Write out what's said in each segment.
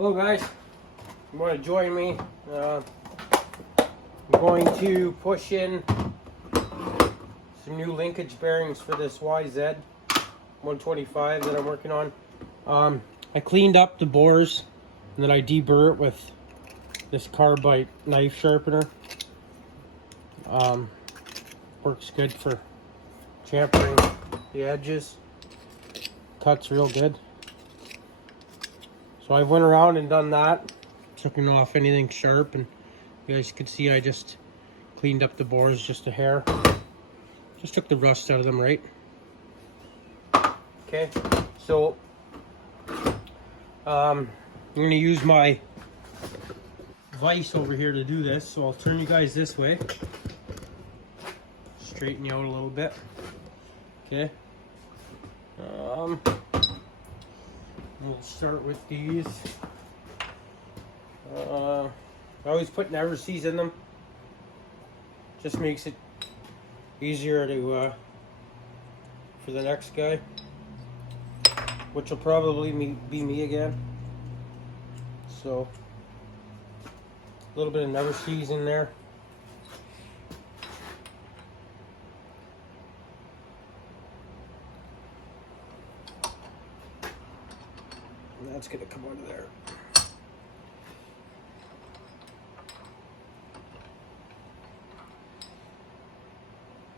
Hello guys, you want to join me? I'm going to push in some new linkage bearings for this YZ125 that I'm working on. I cleaned up the bores and then I deburr it with this carbide knife sharpener. Works good for chamfering the edges. Cuts real good. So I went around and done that, taking off anything sharp, and you guys can see I just cleaned up the bores just a hair. Just took the rust out of them, right? Okay, so I'm gonna use my vise over here to do this, so I'll turn you guys this way. Straighten you out a little bit. Okay. We'll start with these. I always put never seas in them. Just makes it easier to for the next guy, which will probably be me again. So a little bit of never seas in there. And that's gonna come out of there.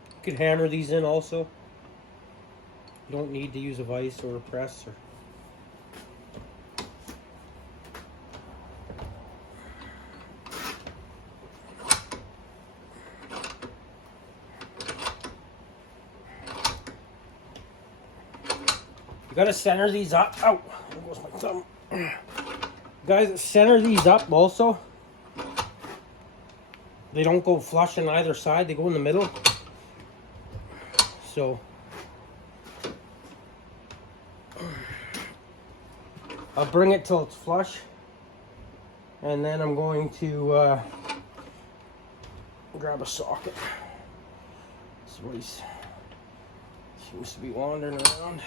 You could hammer these in also. You don't need to use a vise or a press. You gotta center these up. Ow! There goes my thumb. Guys, center these up also. They don't go flush on either side, they go in the middle. So I'll bring it till it's flush, and then I'm going to grab a socket. This voice seems to be wandering around.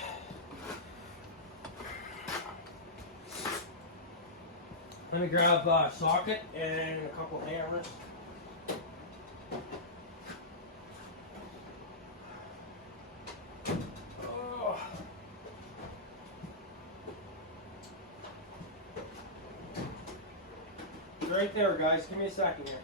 Let me grab a socket and a couple hammers. Oh. Right there, guys. Give me a second here.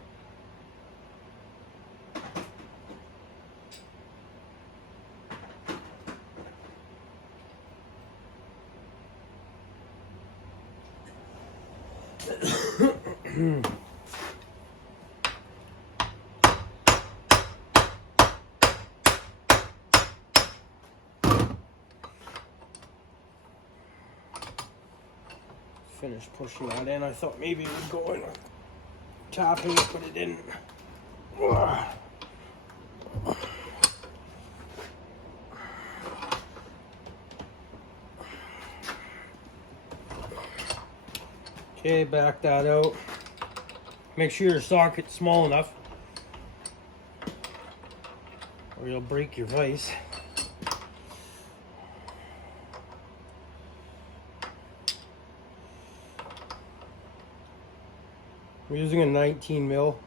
Finished pushing that in. I thought maybe it would go in tapping it, but it didn't. Okay, back that out. Make sure your socket's small enough or you'll break your vise. I'm using a 19 mil.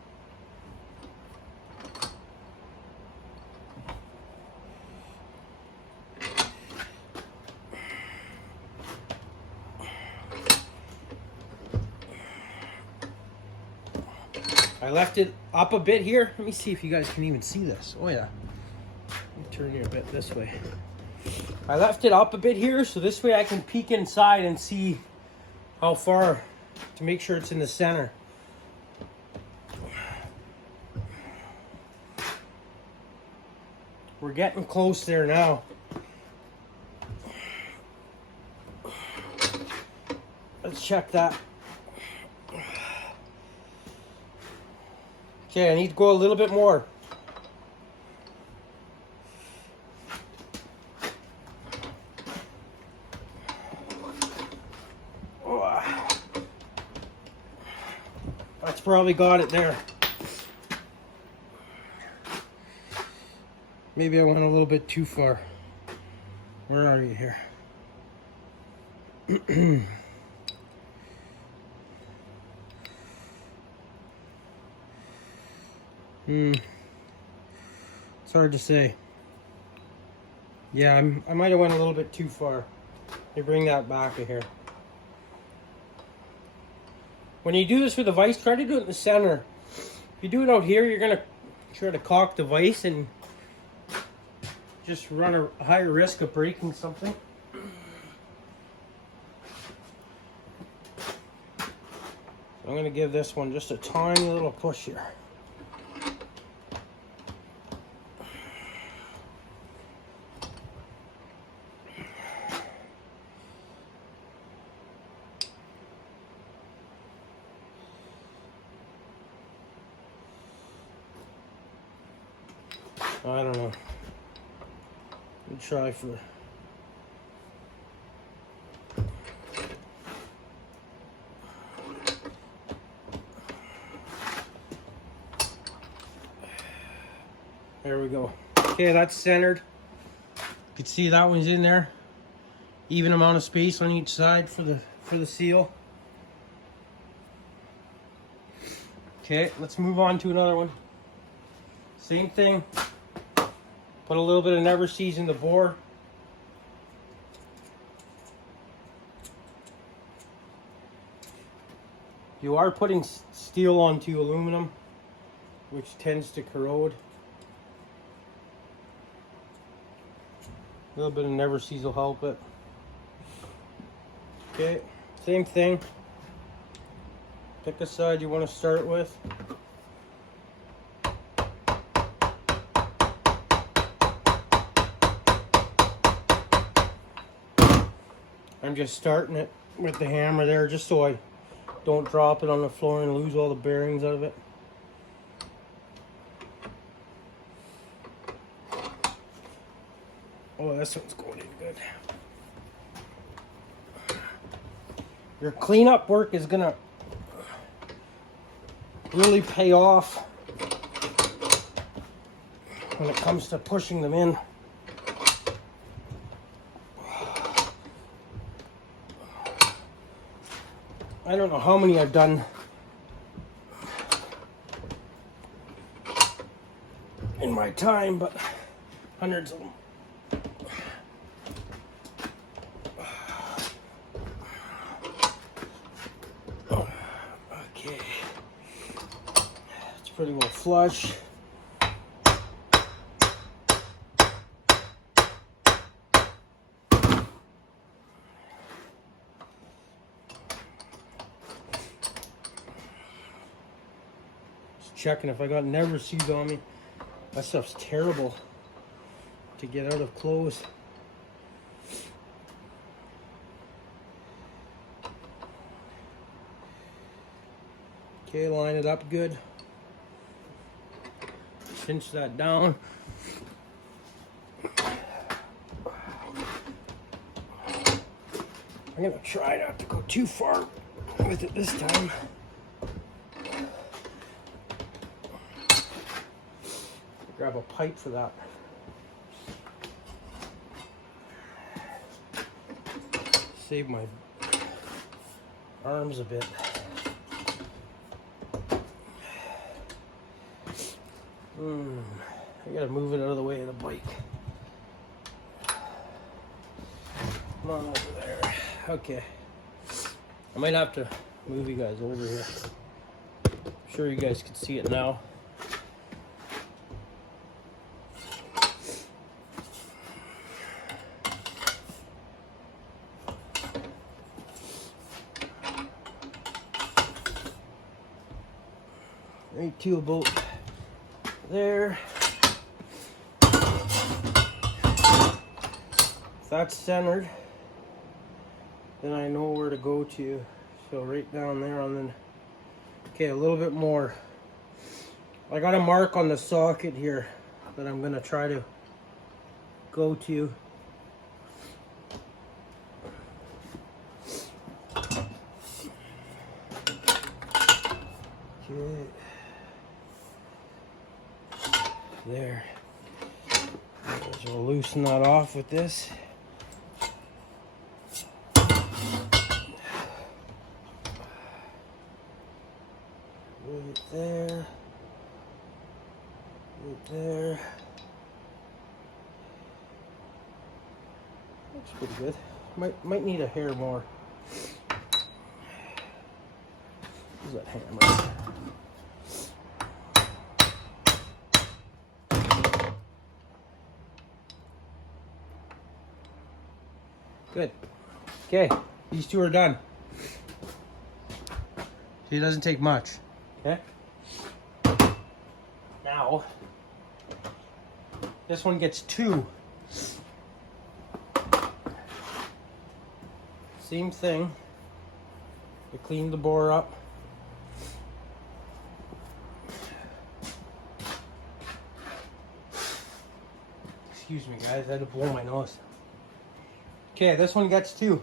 I left it up a bit here. Let me see if you guys can even see this. Oh yeah. Let me turn you a bit this way. I left it up a bit here, so this way I can peek inside and see how far to make sure it's in the center. We're getting close there now. Let's check that. Okay, I need to go a little bit more. Oh. That's probably got it there. Maybe I went a little bit too far. Where are you here? It's hard to say. Yeah, I might have went a little bit too far. Let me bring that back here. When you do this with a vise, try to do it in the center. If you do it out here, you're gonna try to cock the vise and just run a higher risk of breaking something. So I'm gonna give this one just a tiny little push here. I don't know. We'll try for... There we go. Okay, that's centered. You can see that one's in there. Even amount of space on each side for the seal. Okay, let's move on to another one. Same thing. Put a little bit of never sees in the bore. You are putting steel onto aluminum, which tends to corrode. A little bit of never sees will help it. Okay, same thing. Pick a side you want to start with. I'm just starting it with the hammer there just so I don't drop it on the floor and lose all the bearings out of it. Oh, this one's going in good. Your cleanup work is gonna really pay off when it comes to pushing them in. I don't know how many I've done in my time, but hundreds of them. Okay, it's pretty well flush. Checking if I got never sees on me. That stuff's terrible to get out of clothes. Okay, line it up good. Cinch that down. I'm gonna try not to go too far with it this time. Grab a pipe for that. Save my arms a bit. I gotta move it out of the way of the bike. Come on over there. Okay. I might have to move you guys over here. I'm sure you guys can see it now. Right to about there. If that's centered, then I know where to go to. So right down there on the, okay, a little bit more. I got a mark on the socket here that I'm gonna try to go to. Okay. There. So we'll loosen that off with this. Move it there. Right there. Looks pretty good. Might need a hair more. Use that hammer. Good. Okay, these two are done. See, it doesn't take much. Okay. Now, this one gets 2. Same thing. You clean the bore up. Excuse me, guys. I had to blow my nose. Okay, this one gets 2.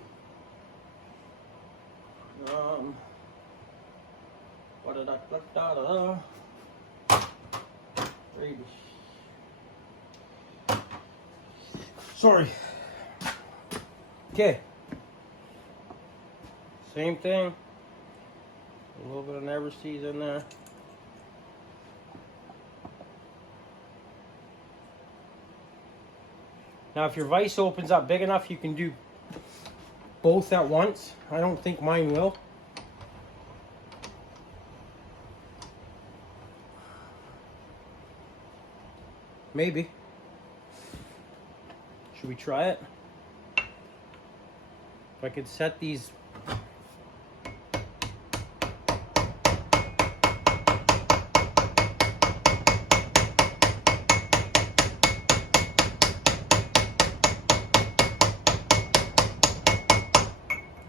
Sorry. Okay. Same thing. A little bit of never sees in there. Now, if your vise opens up big enough, you can do both at once. I don't think mine will. Maybe. Should we try it? If I could set these.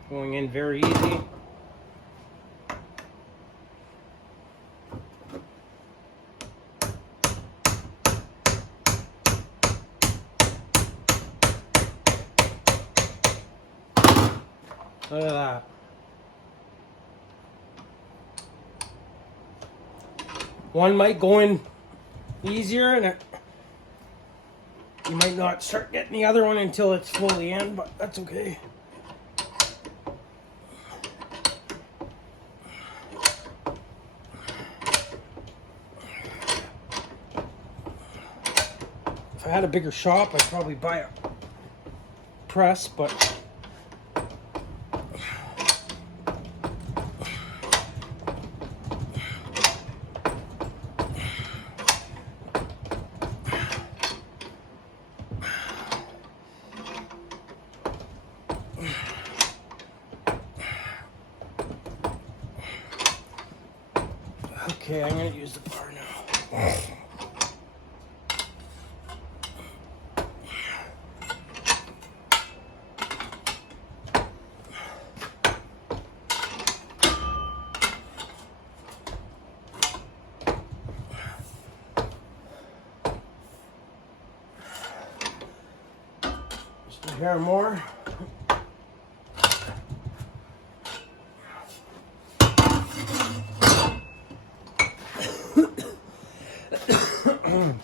Going in very easy. Look at that. One might go in easier, and you might not start getting the other one until it's fully in, but that's okay. If I had a bigger shop, I'd probably buy a press, but okay, I'm gonna use the bar now. Just a hair more.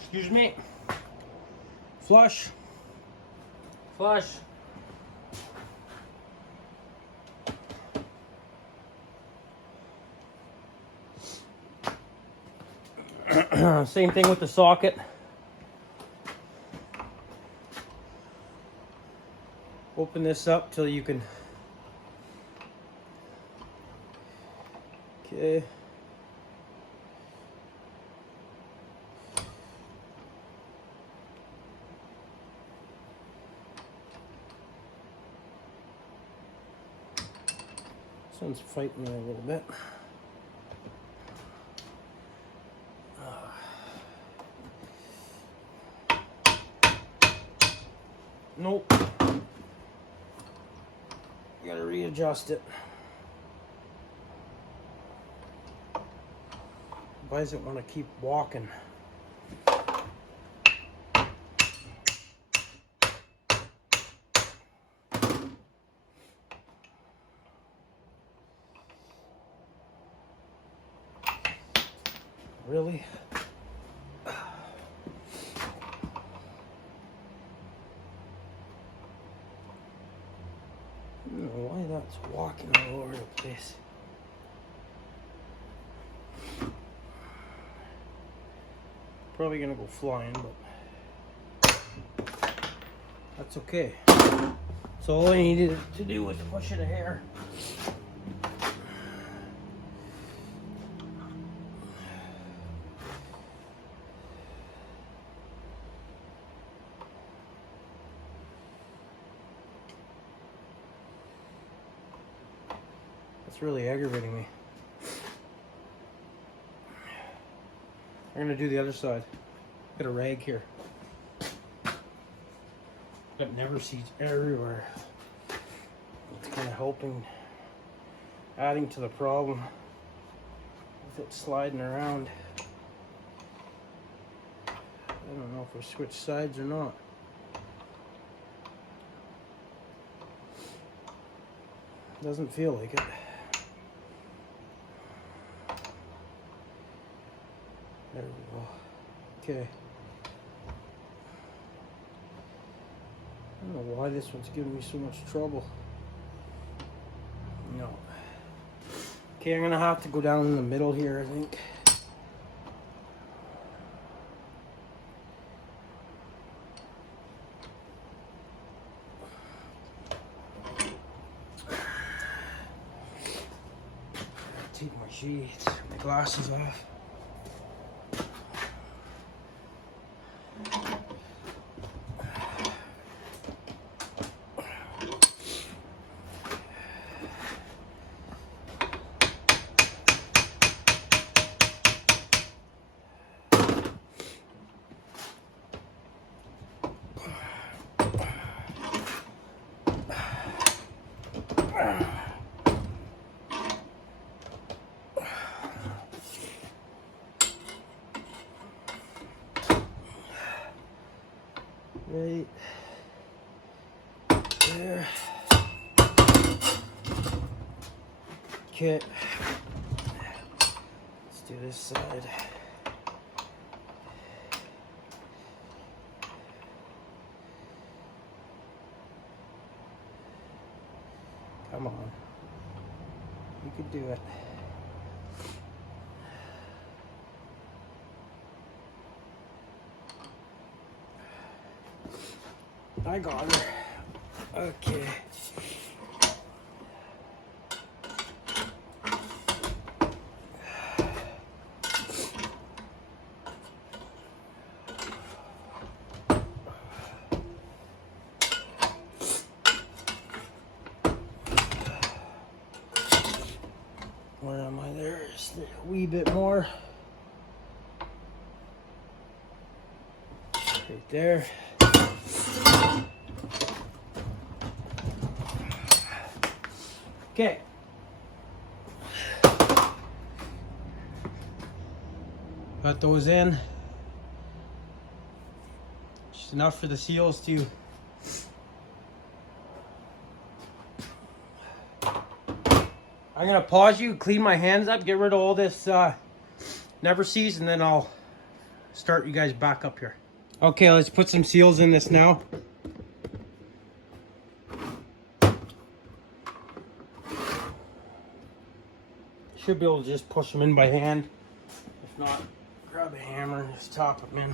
Excuse me. Flush. Flush. Same thing with the socket. Open this up till you can. Okay. This one's fighting me a little bit. Nope. Gotta readjust it. Why does it want to keep walking? Really? I don't know why that's walking all over the place. Probably gonna go flying, but that's okay. So all I needed to do was push it a hair. It's really aggravating me. I'm gonna do the other side. Got a rag here. Got never seeds everywhere. It's kind of helping, adding to the problem with it sliding around. I don't know if we switch sides or not. Doesn't feel like it. There we go. Okay. I don't know why this one's giving me so much trouble. No. Okay, I'm gonna have to go down in the middle here, I think. Take my sheets, my glasses off. Right there. Okay. Let's do this side. Come on. You could do it. I got her. Okay. Where am I? There? Just a wee bit more. Right there. Okay. Got those in. Just enough for the seals to I'm gonna pause you, clean my hands up, get rid of all this never sees, and then I'll start you guys back up here. Okay, let's put some seals in this now. Should be able to just push them in by hand. If not, grab a hammer and just top them in.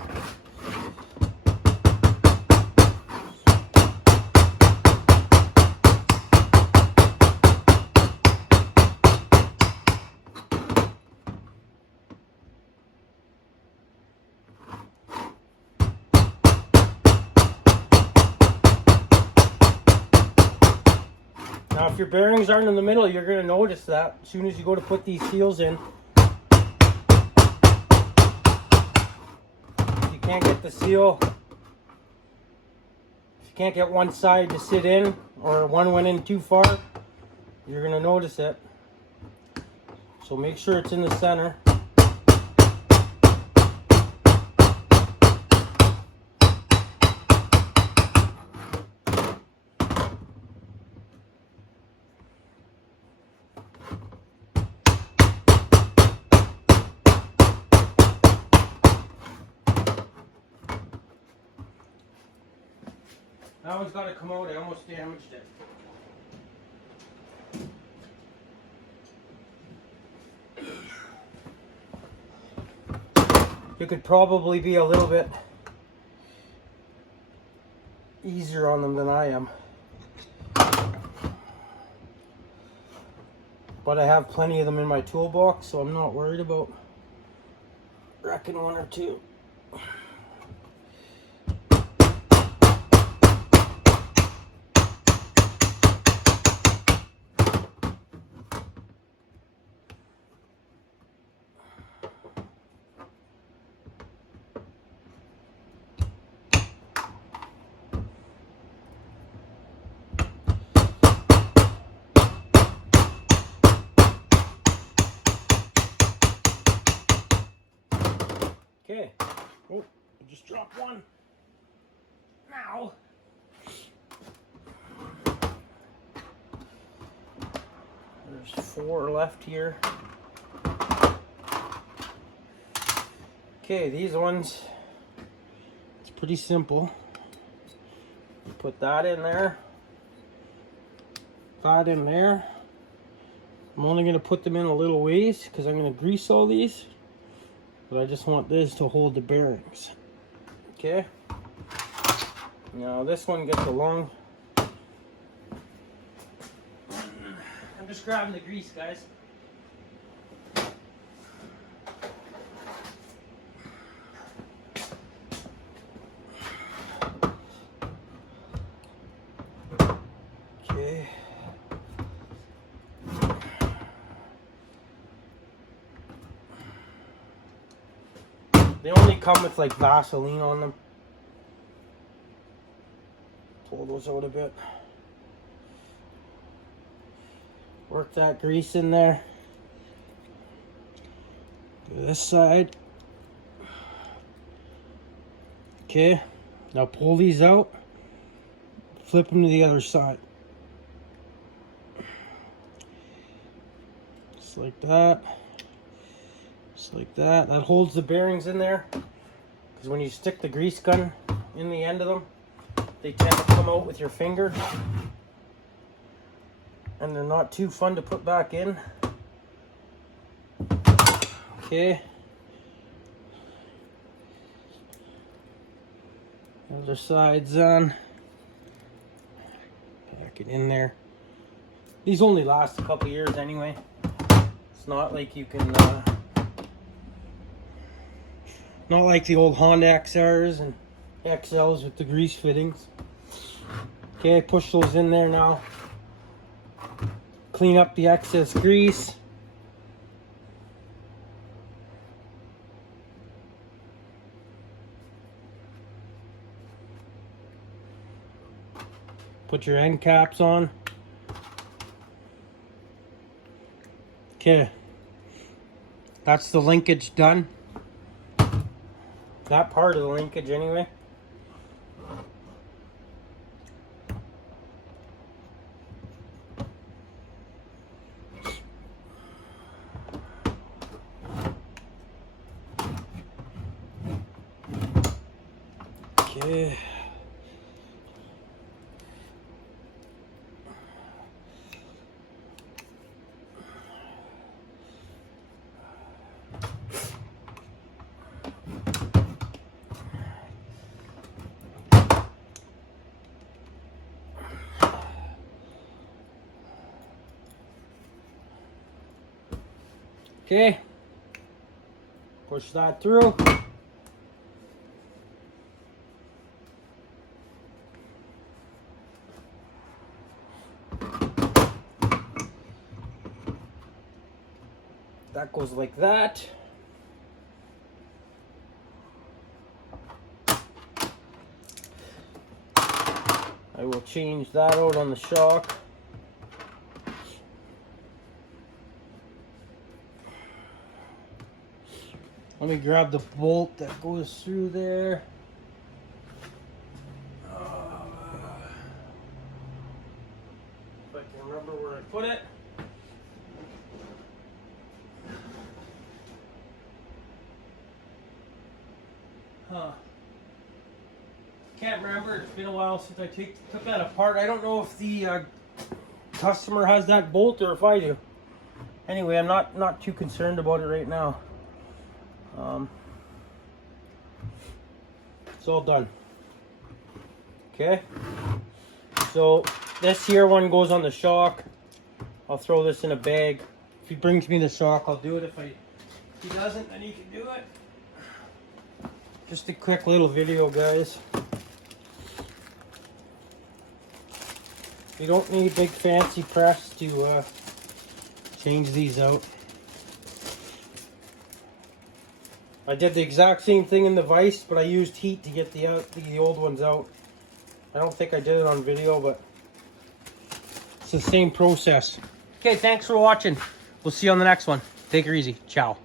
Now, if your bearings aren't in the middle, you're going to notice that as soon as you go to put these seals in. If you can't get the seal, if you can't get one side to sit in, or one went in too far, you're going to notice it. So make sure it's in the center. That one's got to come out. I almost damaged it. You could probably be a little bit easier on them than I am. But I have plenty of them in my toolbox, so I'm not worried about wrecking one or two. Okay. Oh, I just dropped one. Now. There's 4 left here. Okay, these ones, it's pretty simple. Put that in there. That in there. I'm only going to put them in a little ways because I'm going to grease all these. But I just want this to hold the bearings. Okay. Now this one gets along. I'm just grabbing the grease, guys. Okay. They only come with like Vaseline on them. Pull those out a bit. Work that grease in there. Do this side. Okay, now pull these out. Flip them to the other side. Just like that. Just like that. That holds the bearings in there. Because when you stick the grease gun in the end of them, they tend to come out with your finger. And they're not too fun to put back in. Okay. Other side's on. Pack it in there. These only last a couple years anyway. It's not like you can, not like the old Honda XRs and XLs with the grease fittings. Okay, push those in there now. Clean up the excess grease. Put your end caps on. Okay. That's the linkage done. That part of the linkage anyway. Okay. Okay. Push that through. That goes like that. I will change that out on the shock. Let me grab the bolt that goes through there. If I can remember where I put it. Can't remember. It's been a while since I took that apart. I don't know if the customer has that bolt or if I do. Anyway, I'm not too concerned about it right now. It's all done. Okay. So this here one goes on the shock. I'll throw this in a bag. If he brings me the shock, I'll do it. If he doesn't, then he can do it. Just a quick little video, guys. You don't need big fancy press to change these out. I did the exact same thing in the vise, but I used heat to get the old ones out. I don't think I did it on video, but it's the same process. Okay, thanks for watching. We'll see you on the next one. Take her easy. Ciao.